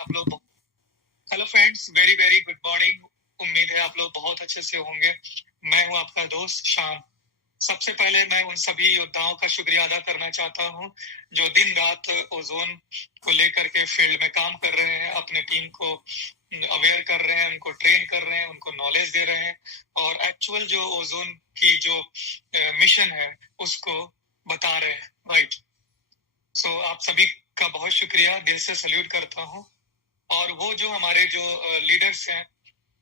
आप लोग। Hello friends, very very good morning. उम्मीद है आप लोग बहुत अच्छे से होंगे। मैं हूं आपका दोस्त श्याम। सबसे पहले मैं उन सभी योद्धाओं का शुक्रिया अदा करना चाहता हूं जो दिन रात ओजोन को लेकर के फील्ड में काम कर रहे हैं, अपने टीम को अवेयर कर रहे हैं, उनको ट्रेन कर रहे हैं, उनको नॉलेज दे रहे हैं और एक्चुअल जो ओजोन की जो मिशन है उसको बता रहे हैं। राइट। सो आप सभी का बहुत शुक्रिया, दिल से सल्यूट करता हूं। और वो जो हमारे जो लीडर्स हैं,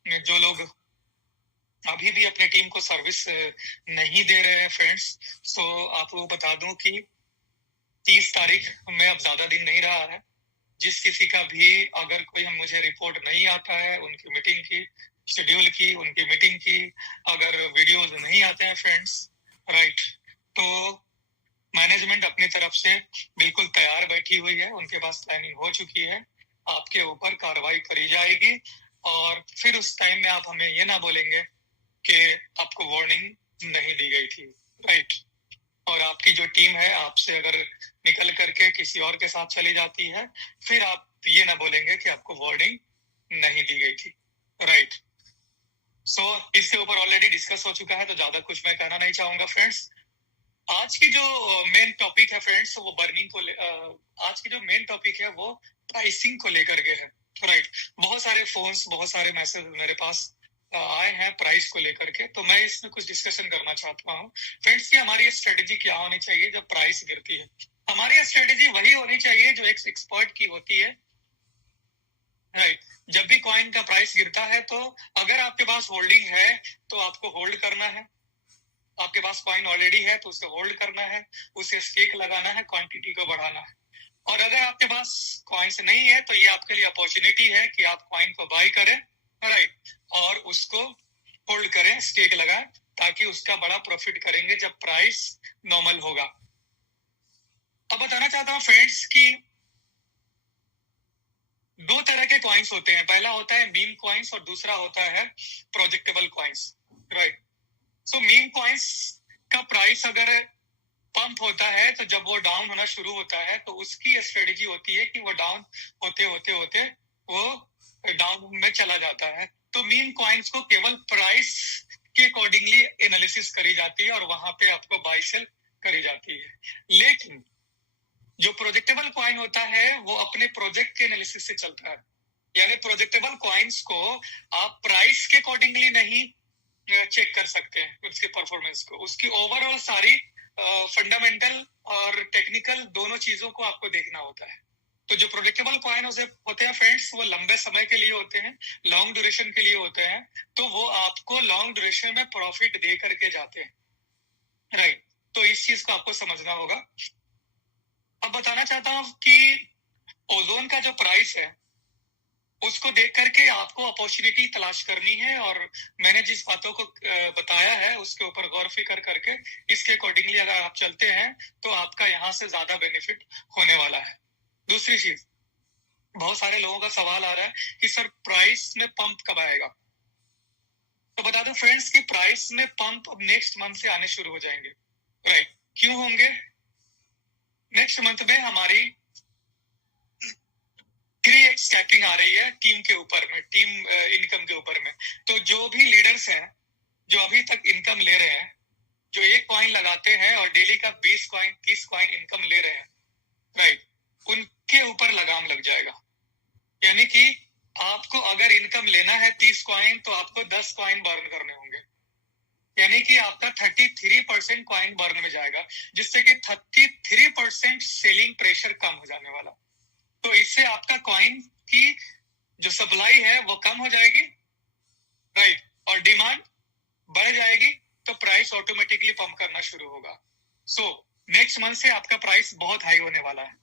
जो लोग अभी भी अपने टीम को सर्विस नहीं दे रहे हैं फ्रेंड्स, सो आपको बता दूं कि 30 तारीख में अब ज्यादा दिन नहीं रहा है। जिस किसी का भी अगर कोई हम मुझे रिपोर्ट नहीं आता है उनकी मीटिंग की, शेड्यूल की, उनकी मीटिंग की, अगर वीडियोज नहीं आते हैं फ्रेंड्स, राइट, तो मैनेजमेंट अपनी तरफ से बिल्कुल तैयार बैठी हुई है, उनके पास प्लानिंग हो चुकी है, आपके ऊपर कार्रवाई करी जाएगी। और फिर उस टाइम में आप हमें ये ना बोलेंगे कि आपको वार्निंग नहीं दी गई थी। राइट। और आपकी जो टीम है आपसे अगर निकल करके किसी और के साथ चली जाती है, फिर आप ये ना बोलेंगे कि आपको वार्निंग नहीं दी गई थी। राइट। सो इसके ऊपर ऑलरेडी डिस्कस हो चुका है, तो ज्यादा कुछ मैं कहना नहीं चाहूंगा फ्रेंड्स। आज की जो मेन टॉपिक है फ्रेंड्स, वो बर्निंग को आज की जो मेन टॉपिक है वो प्राइसिंग को लेकर के है। राइट। बहुत सारे फोन्स, बहुत सारे मैसेज मेरे पास आए हैं प्राइस को लेकर के, तो मैं इसमें कुछ डिस्कशन करना चाहता हूँ फ्रेंड्स कि हमारी स्ट्रेटेजी क्या होनी चाहिए जब प्राइस गिरती है। हमारी स्ट्रेटेजी वही होनी चाहिए जो एक एक्सपर्ट की होती है। राइट। जब भी कॉइन का प्राइस गिरता है तो अगर आपके पास होल्डिंग है तो आपको होल्ड करना है, आपके पास कॉइन ऑलरेडी है तो उसे होल्ड करना है, उसे स्टेक लगाना है, क्वांटिटी को बढ़ाना है। और अगर आपके पास कॉइन्स नहीं है तो ये आपके लिए अपॉर्चुनिटी है कि आप कॉइन को बाय करें, राइट, और उसको होल्ड करें, स्टेक लगाएं, ताकि उसका बड़ा प्रॉफिट करेंगे जब प्राइस नॉर्मल होगा। अब बताना चाहता हूं फ्रेंड्स कि दो तरह के कॉइन्स होते हैं, पहला होता है मीम कॉइन्स और दूसरा होता है प्रोजेक्टेबल कॉइन्स। राइट। सो मीम कॉइन्स का प्राइस अगर पंप होता है तो जब वो डाउन होना शुरू होता है तो उसकी स्ट्रेटेजी होती है कि वो डाउन होते होते होते वो डाउन में चला जाता है। तो मीम कॉइन्स को केवल प्राइस के अकॉर्डिंगली एनालिसिस करी जाती है और वहां पे आपको बाय सेल करी जाती है। लेकिन जो प्रोजेक्टेबल कॉइन होता है वो अपने प्रोजेक्ट के एनालिसिस से चलता है। यानी प्रोजेक्टेबल कॉइन्स को आप प्राइस के अकॉर्डिंगली नहीं चेक कर सकते हैं उसके परफॉर्मेंस को, उसकी ओवरऑल सारी फंडामेंटल और टेक्निकल दोनों चीजों को आपको देखना होता है। तो जो प्रोजेक्टेबल कॉइन होते हैं फ्रेंड्स, वो लंबे समय के लिए होते हैं, लॉन्ग ड्यूरेशन के लिए होते हैं, तो वो आपको लॉन्ग ड्यूरेशन में प्रॉफिट दे करके जाते हैं। राइट। तो इस चीज को आपको समझना होगा। अब बताना चाहता हूं कि ओजोन का जो प्राइस है उसको देख करके आपको अपॉर्चुनिटी तलाश करनी है, और मैंने जिस बातों को बताया है उसके ऊपर गौर फिक्र करके इसके अकॉर्डिंगली अगर आप चलते हैं तो आपका यहाँ से ज्यादा बेनिफिट होने वाला है। दूसरी चीज, बहुत सारे लोगों का सवाल आ रहा है कि सर प्राइस में पंप कब आएगा। तो बता दो फ्रेंड्स कि प्राइस में पंप अब नेक्स्ट मंथ से आने शुरू हो जाएंगे। राइट। क्यों होंगे? नेक्स्ट मंथ में हमारी 3x कैपिंग आ रही है टीम के ऊपर में, टीम इनकम के ऊपर में। तो जो भी लीडर्स हैं जो अभी तक इनकम ले रहे हैं, जो एक कॉइन लगाते हैं और डेली का 20 कॉइन 30 कॉइन इनकम ले रहे हैं, राइट, उनके ऊपर लगाम लग जाएगा। यानी कि आपको अगर इनकम लेना है 30 कॉइन तो आपको 10 कॉइन बर्न करने होंगे, यानी कि आपका 33% कॉइन बर्न में जाएगा, जिससे कि 33% सेलिंग प्रेशर कम हो जाने वाला। तो इससे आपका कॉइन की जो सप्लाई है वो कम हो जाएगी, राइट, और डिमांड बढ़ जाएगी, तो प्राइस ऑटोमेटिकली पंप करना शुरू होगा। सो नेक्स्ट मंथ से आपका प्राइस बहुत हाई होने वाला है।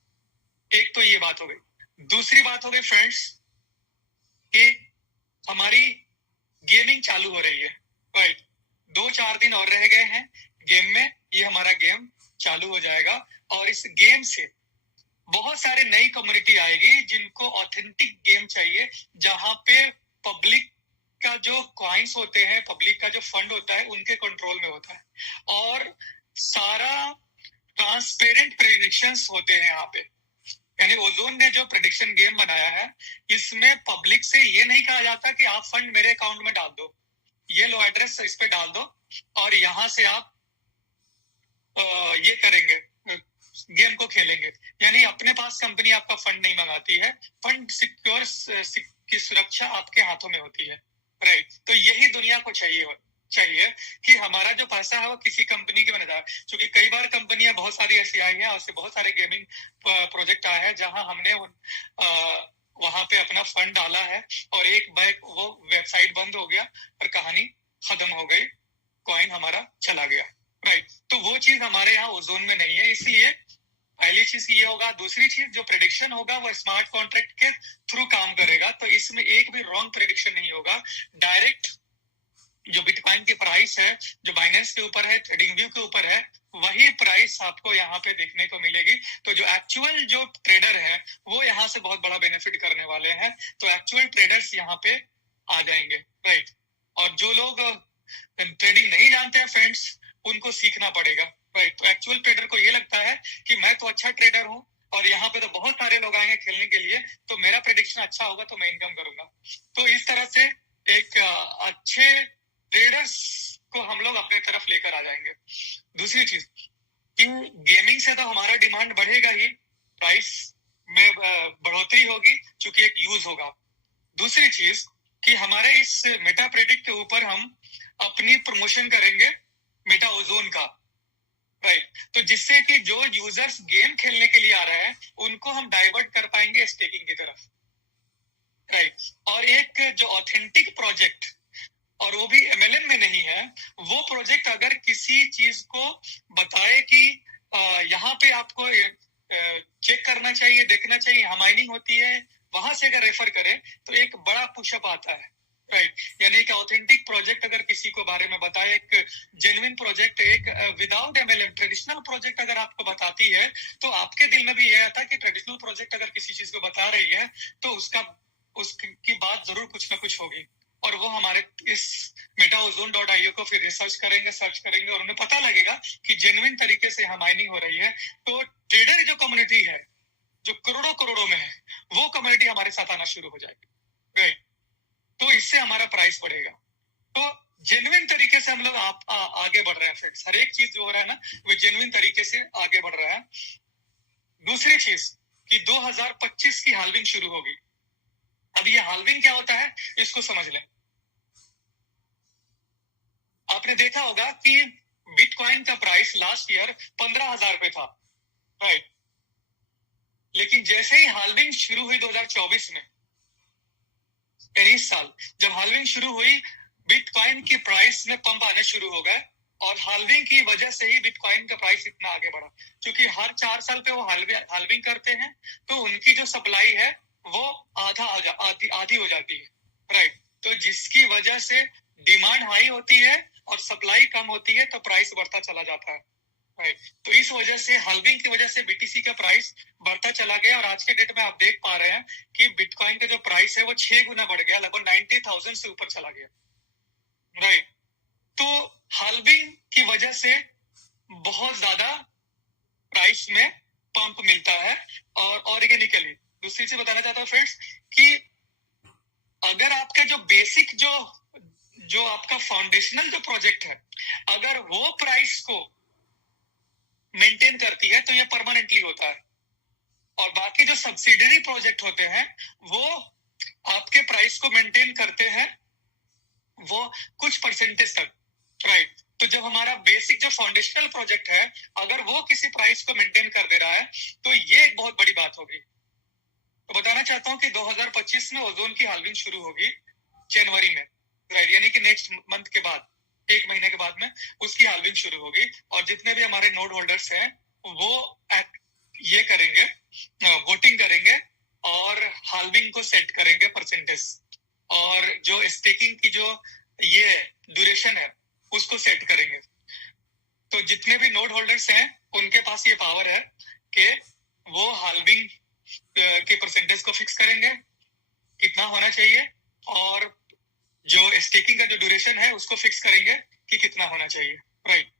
एक तो ये बात हो गई। दूसरी बात हो गई फ्रेंड्स कि हमारी गेमिंग चालू हो रही है। राइट। 2-4 दिन और रह गए हैं गेम में, ये हमारा गेम चालू हो जाएगा और इस गेम से बहुत सारे नई कम्युनिटी आएगी जिनको ऑथेंटिक गेम चाहिए, जहां पे पब्लिक का जो कॉइन्स होते हैं, पब्लिक का जो फंड होता है उनके कंट्रोल में होता है और सारा ट्रांसपेरेंट प्रेडिक्शंस होते हैं यहाँ पे। यानी ओजोन ने जो प्रेडिक्शन गेम बनाया है, इसमें पब्लिक से ये नहीं कहा जाता कि आप फंड मेरे अकाउंट में डाल दो, ये लो एड्रेस इस पे डाल दो और यहाँ से आप ये करेंगे, गेम को खेलेंगे। यानी अपने पास कंपनी आपका फंड नहीं मंगाती है, फंड सिक्योर की सुरक्षा आपके हाथों में होती है, राइट। तो यही दुनिया को चाहिए कि हमारा जो पैसा है वो किसी कंपनी के बने जाए। क्योंकि कई बार कंपनियां बहुत सारी ऐसी आई है, और बहुत सारे गेमिंग प्रोजेक्ट आए हैं जहां हमने वहां पे अपना फंड डाला है और एक बैग वो वेबसाइट बंद हो गया और कहानी खत्म हो गई, कॉइन हमारा चला गया, राइट। तो वो चीज हमारे यहाँ ओजोन में नहीं है, इसलिए पहली चीज ये होगा। दूसरी चीज, जो प्रेडिक्शन होगा वो स्मार्ट कॉन्ट्रैक्ट के थ्रू काम करेगा, तो इसमें एक भी रॉन्ग प्रेडिक्शन नहीं होगा। डायरेक्ट जो बिटकॉइन की प्राइस है, जो बाइनेंस के ऊपर है, ट्रेडिंग व्यू के ऊपर है, वही प्राइस आपको यहाँ पे देखने को मिलेगी। तो जो एक्चुअल जो ट्रेडर है वो यहाँ से बहुत बड़ा बेनिफिट करने वाले हैं। तो एक्चुअल ट्रेडर्स यहाँ पे आ जाएंगे, राइट। और जो लोग ट्रेडिंग नहीं जानते हैं फ्रेंड्स, उनको सीखना पड़ेगा, राइट। तो एक्चुअल ट्रेडर को ये लगता है कि मैं तो अच्छा ट्रेडर हूँ और यहाँ पे तो बहुत सारे लोग आएंगे खेलने के लिए, तो मेरा प्रेडिक्शन अच्छा होगा तो मैं इनकम करूंगा। तो इस तरह से एक अच्छे ट्रेडर्स को हम लोग अपने तरफ लेकर आ जाएंगे। दूसरी चीज कि गेमिंग से तो हमारा डिमांड बढ़ेगा ही, प्राइस में बढ़ोतरी होगी क्योंकि एक यूज होगा। दूसरी चीज कि हमारे इस मेटा प्रेडिक्ट के ऊपर हम अपनी प्रमोशन करेंगे मेटा ओजोन का, राइट। तो जिससे कि जो यूजर्स गेम खेलने के लिए आ रहे हैं उनको हम डाइवर्ट कर पाएंगे स्टेकिंग की तरफ, राइट। और एक जो ऑथेंटिक प्रोजेक्ट, और वो भी एमएलएम में नहीं है, वो प्रोजेक्ट अगर किसी चीज को बताए कि यहाँ पे आपको चेक करना चाहिए, देखना चाहिए, यहाँ माइनिंग होती है, वहां से अगर रेफर करें तो एक बड़ा पुशअप आता है, राइट। यानी कि ऑथेंटिक प्रोजेक्ट अगर किसी को बारे में बताए, एक जेन्युइन प्रोजेक्ट, एक विदाउट एमएलएम ट्रेडिशनल प्रोजेक्ट अगर आपको बताती है, तो आपके दिल में भी यह आता है कि ट्रेडिशनल प्रोजेक्ट अगर किसी चीज को बता रही है तो उसकी बात जरूर कुछ ना कुछ होगी। और वो हमारे इस metaozone.io को फिर रिसर्च करेंगे, सर्च करेंगे और उन्हें पता लगेगा कि जेन्युइन तरीके से यहाँ माइनिंग हो रही है। तो ट्रेडर जो कम्युनिटी है, जो करोड़ों करोड़ों में है, वो कम्युनिटी हमारे साथ आना शुरू हो जाएगी, राइट। तो इससे हमारा प्राइस बढ़ेगा। तो जेन्युइन तरीके से हम लोग आगे बढ़ रहे हैं फ्रेंड्स। हर एक चीज जो हो रहा है ना, वो जेन्युइन तरीके से आगे बढ़ रहा है। दूसरी चीज कि 2025 की हाल्विंग शुरू होगी। अब ये हाल्विंग क्या होता है इसको समझ लें। आपने देखा होगा कि बिटकॉइन का प्राइस लास्ट ईयर 15,000 पे था, राइट। लेकिन जैसे ही हाल्विंग शुरू हुई 2024 में, यानी इस साल जब हाल्विंग शुरू हुई, बिटकॉइन की प्राइस में पंप आने शुरू हो गए और हाल्विंग की वजह से ही बिटकॉइन का प्राइस इतना आगे बढ़ा। क्योंकि हर 4 साल पे वो हाल्विंग करते हैं, तो उनकी जो सप्लाई है वो आधी हो जाती है, राइट। तो जिसकी वजह से डिमांड हाई होती है और सप्लाई कम होती है, तो प्राइस बढ़ता चला जाता है, राइट। तो इस वजह से हाल्विंग की वजह से बीटीसी का प्राइस बढ़ता चला गया और आज के डेट में आप देख पा रहे हैं कि बिटकॉइन का जो प्राइस है वो 6 गुना बढ़ गया, लगभग 90,000 से ऊपर चला गया, राइट। तो हाल्विंग की वजह से बहुत ज्यादा प्राइस में पंप मिलता है और ऑर्गेनिकली। दूसरी चीज बताना चाहता हूँ फ्रेंड्स कि अगर आपका जो बेसिक जो आपका फाउंडेशनल जो प्रोजेक्ट है, अगर वो प्राइस को मेंटेन करती है तो ये परमानेंटली होता है। और बाकी जो सब्सिडरी प्रोजेक्ट होते हैं वो आपके प्राइस को मेंटेन करते हैं वो कुछ परसेंटेज तक, राइट। तो जब हमारा बेसिक जो फाउंडेशनल प्रोजेक्ट है, अगर वो किसी प्राइस को मेंटेन कर दे रहा है तो ये एक बहुत बड़ी बात होगी। तो बताना चाहता हूं कि 2025 में ओजोन की हाल्विंग शुरू होगी जनवरी में, राइट। यानी कि नेक्स्ट मंथ के बाद, 1 महीने के बाद में उसकी हाल्विंग शुरू होगी। और जितने भी हमारे नोड होल्डर्स हैं वो ये करेंगे, वोटिंग करेंगे और हाल्विंग को सेट करेंगे परसेंटेज, और जो स्टेकिंग की जो ये ड्यूरेशन है उसको सेट करेंगे। तो जितने भी नोड होल्डर्स हैं उनके पास ये पावर है कि वो हाल्विंग के परसेंटेज को फिक्स करेंगे कितना होना चाहिए, और जो स्टेकिंग का जो ड्यूरेशन है उसको फिक्स करेंगे कि कितना होना चाहिए, राइट।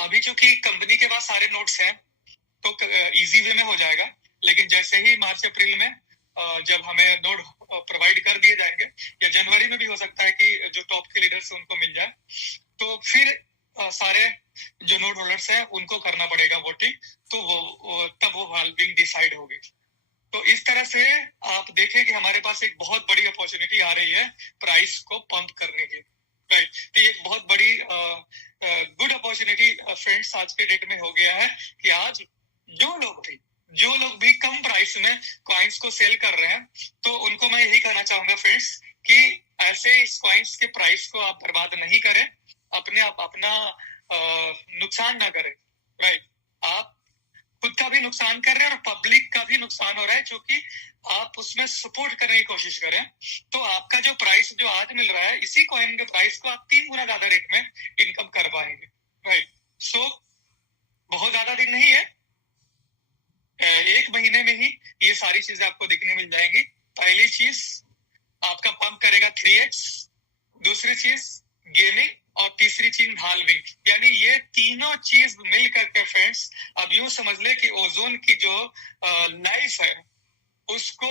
अभी चूंकि कंपनी के पास सारे नोट्स हैं तो इजी वे में हो जाएगा, लेकिन जैसे ही मार्च अप्रैल में जब हमें नोड प्रोवाइड कर दिए जाएंगे, या जनवरी में भी हो सकता है कि जो टॉप के लीडर्स हैं उनको मिल जाए, तो फिर सारे जो नोड होल्डर्स हैं उनको करना पड़ेगा वोटिंग, तो तब वो हाल्विंग डिसाइड होगी। तो इस तरह से आप देखें कि हमारे पास एक बहुत बड़ी अपॉर्चुनिटी आ रही है प्राइस को पंप करने की, राइट। तो ये एक बहुत बड़ी गुड अपॉर्चुनिटी फ्रेंड्स आज के डेट में हो गया है कि आज जो लोग भी कम प्राइस में कॉइन्स को सेल कर रहे हैं, तो उनको मैं यही कहना चाहूंगा फ्रेंड्स कि ऐसे इस कॉइन्स के प्राइस को आप बर्बाद नहीं करें, अपना नुकसान ना करें, राइट। आप खुद का भी नुकसान कर रहे हैं और पब्लिक का भी नुकसान हो रहा है, जो कि आप उसमें सपोर्ट करने की कोशिश करें, तो आपका जो प्राइस जो आज मिल रहा है, इसी कॉइन के प्राइस को आप 3 गुना ज्यादा रेट में इनकम कर पाएंगे, राइट। सो बहुत ज्यादा दिन नहीं है, 1 महीने में ही ये सारी चीजें आपको दिखने मिल जाएंगी। पहली चीज आपका पंप करेगा 3x, दूसरी चीज गेमिंग, और तीसरी चीज हाल्विंग। यानी ये तीनों चीज मिल करके फ्रेंड्स अब यूं समझ ले कि ओजोन की जो लाइफ है उसको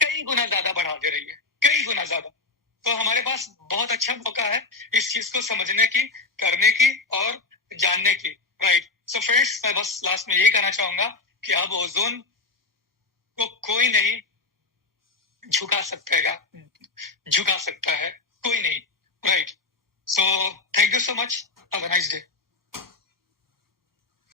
कई गुना ज्यादा बढ़ा दे रही है, कई गुना ज्यादा। तो हमारे पास बहुत अच्छा मौका है इस चीज को समझने की, करने की और जानने की, राइट। सो फ्रेंड्स, मैं बस लास्ट में यही कहना चाहूंगा कि अब ओजोन को कोई नहीं झुका सकता है, कोई नहीं, right. So thank you so much, have a nice day.